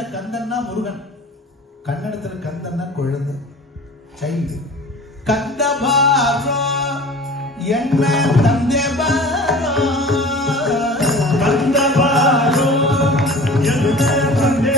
தமிழ்ல கந்தன்னா முருகன், கன்னடத்துல கந்தன்னா குழந்தை, சைல்டு. கந்த பாரோ என்ன தந்தே பாரோ, கந்த பாரோ என்ன தந்தே